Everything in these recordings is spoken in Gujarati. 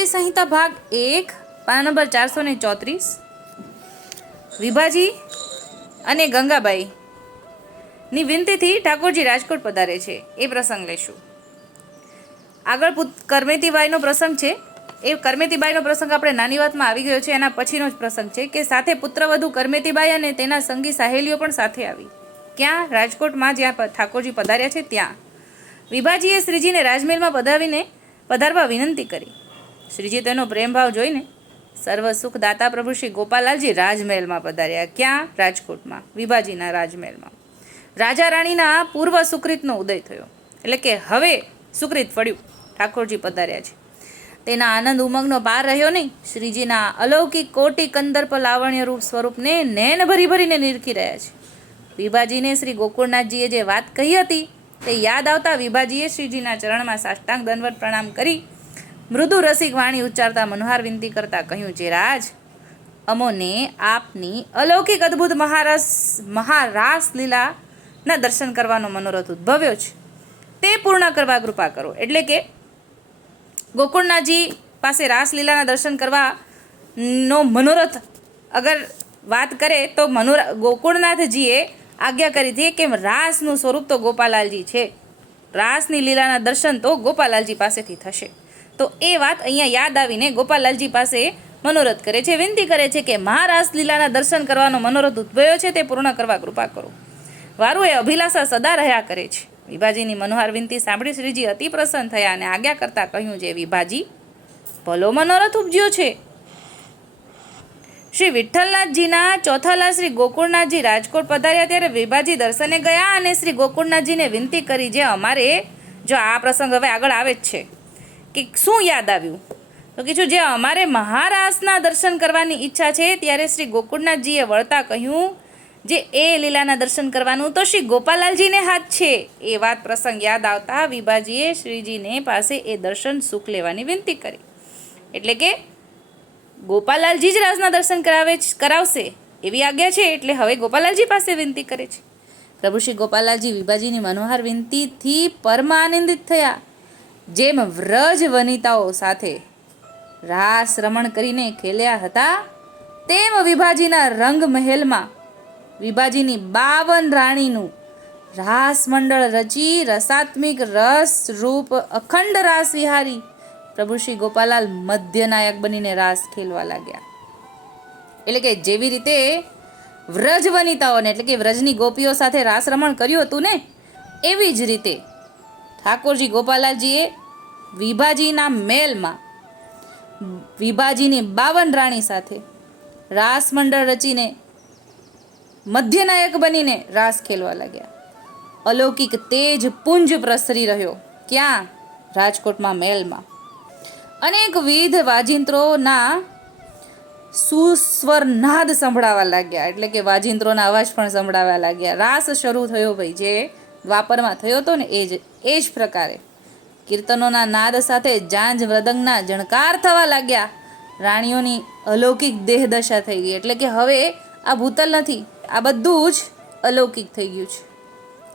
ભક્તિ સંહિતા ભાગ એક, પાના નંબર ચારસો ને ચોત્રીસ. વિભાજી અને ગંગાબાઈ ની વિનંતીથી ઠાકોરજી રાજકોટ પધારે છે. એ પ્રસંગ લેશું. આગળ કરમેતીબાઈનો પ્રસંગ છે. એ કરમેતીબાઈનો પ્રસંગ આપણે નાની વાતમાં આવી ગયો છે. એના પછીનો જ પ્રસંગ છે કે સાથે પુત્રવધુ કરમેતીબાઈ અને તેના સંગી સાહેલીઓ પણ સાથે આવી. ક્યાં? રાજકોટમાં જ્યાં ઠાકોરજી પધાર્યા છે ત્યાં. વિભાજીએ શ્રીજીને રાજમહેલમાં પધાવીને, પધારવા વિનંતી કરી. શ્રીજી તેનો પ્રેમભાવ જોઈને સર્વ સુખ દાતા પ્રભુ શ્રી ગોપાલાલજી રાજમહેલમાં પધાર્યા. ક્યાં? રાજકોટમાં, વિભાજીના રાજમહેલમાં. રાજા રાણીના પૂર્વ સુકૃતનો ઉદય થયો. એટલે કે હવે સુકૃત ફળ્યું. ઠાકોરજી પધાર્યા છે. તેના આનંદ ઉમંગનો પાર રહ્યો નહીં. શ્રીજીના અલૌકિક કોટી કંદર્પ લાવણ્ય રૂપ સ્વરૂપને નૈન ભરી ભરીને નિરખી રહ્યા છે. વિભાજીને શ્રી ગોકુળનાથજીએ જે વાત કહી હતી તે યાદ આવતા વિભાજીએ શ્રીજીના ચરણમાં સાષ્ટાંગ દંડવત પ્રણામ કરી મૃદુ રસિક વાણી ઉચ્ચારતા મનોહાર વિનંતી કરતા કહ્યું, જે રાજ, અમોને આપની અલૌકિક અદ્ભુત મહારસ, મહારાસ લીલાના દર્શન કરવાનો મનોરથ ઉદ્ભવ્યો છે. તે પૂર્ણ કરવા કૃપા કરો. એટલે કે ગોકુળનાથજી પાસે રાસલીલાના દર્શન કરવા નો મનોરથ અગર વાત કરે તો મનોર, ગોકુળનાથજીએ આજ્ઞા કરી હતી કે રાસનું સ્વરૂપ તો ગોપાલાલજી છે. રાસની લીલાના દર્શન તો ગોપાલાલજી પાસેથી થશે. તો એ વાત અહીંયા યાદ આવીને ગોપાલાલજી પાસે મનોરથ કરે છે, વિનંતી કરે છે કે મહારાસ લીલાના દર્શન કરવાનો મનોરથ ઉદ્ભવ્યો છે તે પૂર્ણ કરવા કૃપા કરો. વારુ એ અભિલાષા સદા રહ્યા કરે છે. વિભાજીની મનોહર વિનંતી સાંભળી શ્રીજી અતિ પ્રસન્ન થયા અને આજ્ઞા કરતા કહ્યું છે, વિભાજી, ભલો મનોરથ ઉપજ્યો છે. શ્રી વિઠ્ઠલનાથજીના ચોથાલા શ્રી ગોકુળનાથજી રાજકોટ પધાર્યા ત્યારે વિભાજી દર્શને ગયા અને શ્રી ગોકુળનાથજીને વિનંતી કરી, જે અમારે જો આ પ્રસંગ હવે આગળ આવે જ છે. કે શું યાદ આવ્યું? તો કીધું જે અમારે મહારાસના દર્શન કરવાની ઈચ્છા છે, ત્યારે શ્રી ગોકુળનાથજીએ વળતા કહ્યું, જે એ લીલાના દર્શન કરવાનું તો શ્રી ગોપાલાલજીને હાથ છે. એ વાત પ્રસંગ યાદ આવતા વિભાજીએ શ્રીજીને પાસે એ દર્શન સુખ લેવાની વિનંતી કરી. એટલે કે ગોપાલાલજી જ રાસના દર્શન કરાવે કરાવશે એવી આજ્ઞા છે, એટલે હવે ગોપાલાલજી પાસે વિનંતી કરે છે. પ્રભુ શ્રી ગોપાલાલજી વિભાજીની મનોહર વિનંતીથી પરમાનંદિત થયા. જેમ વ્રજ વનિતાઓ સાથે રાસ રમણ કરીને ખેલ્યા હતા, તેમ વિભાજીના રંગ મહેલમાં વિભાજીની બાવન રાણીનું રાસ મંડળ રચી રસાત્મિક રસ રૂપ અખંડ રાસ વિહારી પ્રભુ શ્રી ગોપાલાલ મધ્યનાયક બનીને રાસ ખેલવા લાગ્યા. એટલે કે જેવી રીતે વ્રજ વનિતાઓને, એટલે કે વ્રજની ગોપીઓ સાથે રાસ રમણ કર્યું હતું ને, એવી જ રીતે ઠાકોરજી ગોપાલાલજીએ વિભાજીના મેલમાં વિભાજીની બાવન રાણી સાથે રાસ મંડળ રચીને મધ્યનાયક બનીને રાસ ખેલવા લાગ્યા. અલૌકિક તેજ પુંજ પ્રસરી રહ્યો ક્યાં? રાજકોટમાં મેલમાં. અનેકવિધ વાજિંત્રોના સુસ્વર નાદ સંભળાવા લાગ્યા. એટલે કે વાજિંત્રોના અવાજ પણ સંભળાવા લાગ્યા. રાસ શરૂ થયો ભાઈ, જે દ્વાપરમાં થયો હતો ને, એ જ એ જ પ્રકારે. કીર્તનોના નાદ સાથે જાંજ વ્રદંગના જણકાર થવા લાગ્યા. રાણીઓની અલૌકિક દેહદશા થઈ ગઈ. એટલે કે હવે આ ભૂતલ નથી, આ બધું જ અલૌકિક થઈ ગયું છે.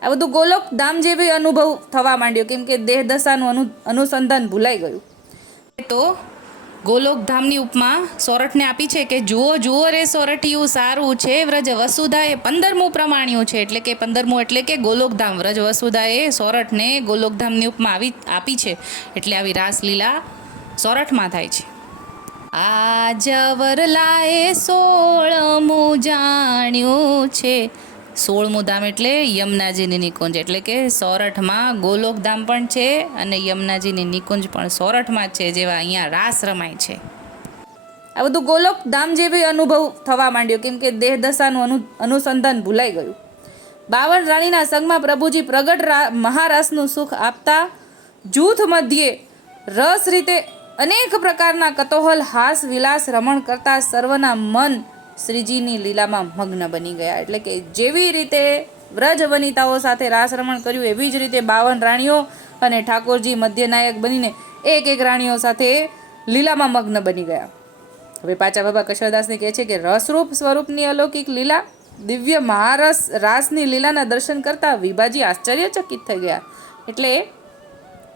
આ બધું ગોલોક ધામ જેવી અનુભવ થવા માંડ્યો, કેમ કે દેહદશાનું અનુ, અનુસંધાન ભૂલાઈ ગયું. તો ગોલોકધામની ઉપમા સોરઠને આપી છે કે જુઓ જુઓ રે સોરઠિયું, સારું છે વ્રજ વસુધા એ પંદરમું પ્રમાણ્યું છે એટલે કે પંદરમું એટલે કે ગોલોકધામ. વ્રજ વસુધા એ સોરઠને ગોલોકધામની ઉપમા આવી, આપી છે એટલે આવી રાસલીલા સોરઠમાં થાય છે. આ જવરલાએ સોળમું જાણ્યું છે. સોળમું ધામ એટલે યમુનાજીની નિકુંજ. એટલે કે સોરઠમાં ગોલોકધામ પણ છે અને યમુનાજીની નિકુંજ પણ સોરઠમાં જ છે, જેવા અહીંયા રાસ રમાય છે. આ બધું ગોલોક ધામ જેવી અનુભવ થવા માંડ્યો, કેમ કે દેહદશાનું અનુ, અનુસંધાન ભૂલાઈ ગયું. બાવન રાણીના સંગમાં પ્રભુજી પ્રગટ મહારસનું સુખ આપતા જૂથ મધ્યે રસ રીતે અનેક પ્રકારના કતોહલ હાસ વિલાસ રમણ કરતા સર્વના મન શ્રીજીની લીલામાં મગ્ન બની ગયા. એટલે કે જેવી રીતે વ્રજ વનિતાઓ સાથે રાસ રમણ કર્યું, એવી જ રીતે બાવન રાણીઓ અને ઠાકોરજી મધ્યનાયક બનીને એક એક રાણીઓ સાથે લીલામાં મગ્ન બની ગયા. હવે પાછા બાબા કશરદાસને કહે છે કે રસરૂપ સ્વરૂપની અલૌકિક લીલા, દિવ્ય મહારસ રાસની લીલાના દર્શન કરતા વિભાજી આશ્ચર્યચકિત થઈ ગયા. એટલે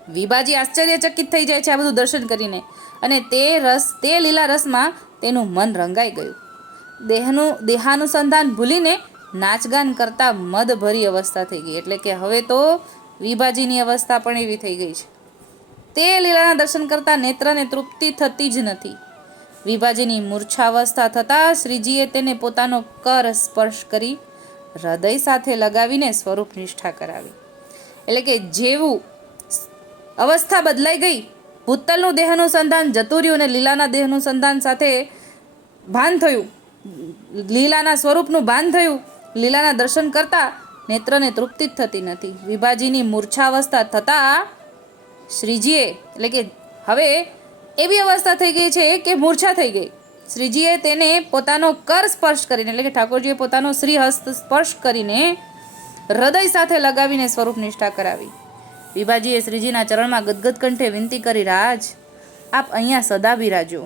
વિભાજી આશ્ચર્યચકિત થઈ જાય છે આ બધું દર્શન કરીને. અને તે રસ, તે લીલા રસમાં તેનું મન રંગાઈ ગયું. દેહનું દેહાનુસંધાન ભૂલીને નાચગાન કરતા મદભરી અવસ્થા થઈ ગઈ. એટલે કે હવે તો વિભાજીની અવસ્થા પણ એવી થઈ ગઈ છે. તે લીલાના દર્શન કરતા નેત્રને તૃપ્તિ થતી જ નથી. વિભાજીની મૂર્છાવસ્થા થતાં શ્રીજીએ તેને પોતાનો કર સ્પર્શ કરી હૃદય સાથે લગાવીને સ્વરૂપ નિષ્ઠા કરાવી. એટલે કે જેવું અવસ્થા બદલાઈ ગઈ, ભૂતલનું દેહનું સંધાન જતું રહ્યું અને લીલાના દેહનું સંધાન સાથે ભાન થયું લીલાના સ્વરૂપનું ભાન થયું. લીલાના દર્શન કરતા નેત્રને તૃપ્તિ જ થતી નથી. વિભાજીની મૂર્છાવસ્થા થતાં શ્રીજીએ, એટલે કે હવે, એવી અવસ્થા થઈ ગઈ છે કે મૂર્છા થઈ ગઈ. શ્રીજીએ તેને પોતાનો કર સ્પર્શ કરીને, એટલે કે ઠાકોરજીએ પોતાનો શ્રી હસ્ત સ્પર્શ કરીને હૃદય સાથે લગાવીને સ્વરૂપ નિષ્ઠા કરાવી. વિભાજીએ શ્રીજીના ચરણમાં ગદગદ કંઠે વિનંતી કરી, રાજ, આપ અહીંયા સદા બિરાજો.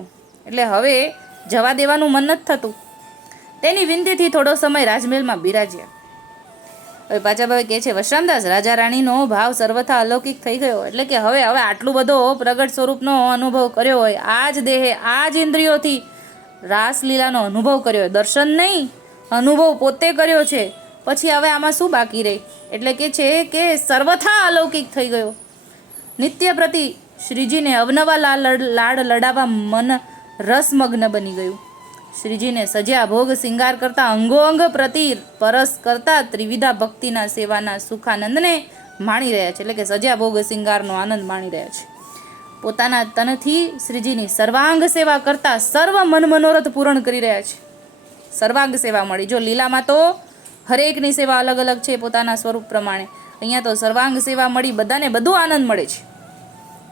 એટલે હવે જવા દેવાનું મન નથી થતું. તેની વિનંતીથી થોડો સમય રાજમહેલમાં બિરાજ્યા. હવે પાછા ભાવે કહે છે, વશરામદાસ રાજા રાણીનો ભાવ સર્વથા અલૌકિક થઈ ગયો. એટલે કે હવે હવે આટલું બધો પ્રગટ સ્વરૂપનો અનુભવ કર્યો હોય આ જ દેહે આ જ ઇન્દ્રિયોથી રાસલીલાનો અનુભવ કર્યો દર્શન નહીં, અનુભવ પોતે કર્યો છે. પછી હવે આમાં શું બાકી રહી? એટલે કે છે કે સર્વથા અલૌકિક થઈ ગયો. નિત્ય પ્રતિ શ્રીજીને અવનવા લાડ લાડ લડાવવા મન રસમગ્ન બની ગયું. શ્રીજીને સજ્યા ભોગ શિંગાર કરતા અંગોઅંગ પ્રતિ પરસ કરતા ત્રિવિધા ભક્તિના સેવાના સુખાનંદને માણી રહ્યા છે. એટલે કે સજ્યા ભોગ શિંગારનો આનંદ માણી રહ્યા છે. પોતાના તનથી શ્રીજીની સર્વાંગ સેવા કરતા સર્વ મન મનોરથ પૂરણ કરી રહ્યા છે. સર્વાંગ સેવા મળી. જો લીલામાં તો હરેકની સેવા અલગ અલગ છે પોતાના સ્વરૂપ પ્રમાણે. અહીંયા તો સર્વાંગ સેવા મળી, બધાને બધું આનંદ મળે છે.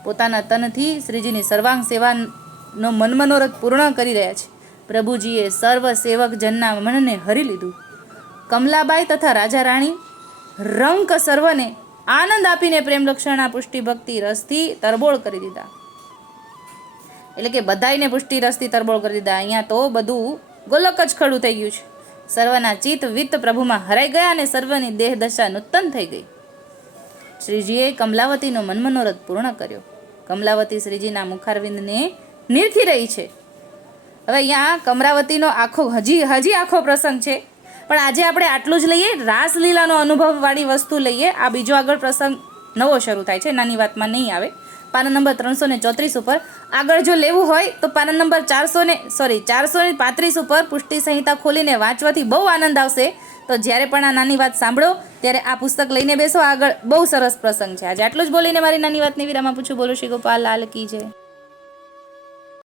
પોતાના તનથી શ્રીજીની સર્વાંગ સેવાનો મન મનોરથ પૂર્ણ કરી રહ્યા છે. પ્રભુજીએ સર્વ સેવક જનના મનને હરી લીધું. કમલાબાઈ તથા રાજા રાણી રંક સર્વને આનંદ આપીને પ્રેમલક્ષણના પુષ્ટિ ભક્તિ રસથી તરબોળ કરી દીધા. એટલે કે બધાયને પુષ્ટિ રસથી તરબોળ કરી દીધા. અહીંયા તો બધું ગોલક જ ખડું થઈ ગયું છે. સર્વના ચિત્ત વિત્ત પ્રભુમાં હરાઈ ગયા અને સર્વની દેહ દશા નૂતન થઈ ગઈ. શ્રીજીએ કમલાવતીનો મનમનોરથ પૂર્ણ કર્યો. કમલાવતી શ્રીજીના મુખારવિંદને નિરખી રહી છે. હવે અહીંયા કમરાવતીનો આખો, હજી હજી આખો પ્રસંગ છે. પણ આજે આપણે આટલું જ લઈએ, રાસલીલાનો અનુભવવાળી વસ્તુ લઈએ. આ બીજો આગળ પ્રસંગ નવો શરૂ થાય છે, નાની વાતમાં નહીં આવે. પાના નંબર ત્રણસો ને ચોત્રીસ ઉપર. આગળ જો લેવું હોય, તો પાના નંબર ચારસો ને સોરી ચારસો ને પાંત્રીસ ઉપર પુષ્ટિ સંહિતા ખોલીને વાંચવાથી બહુ આનંદ આવશે. તો જ્યારે પણ આ નાની વાત સાંભળો, ત્યારે આ પુસ્તક લઈને બેસો. આગળ બહુ સરસ પ્રસંગ છે. આજે આટલું જ બોલીને મારી નાની વાતની વિરામાં પૂછું બોલું શ્રી ગોપાલ, લાલ કી જય.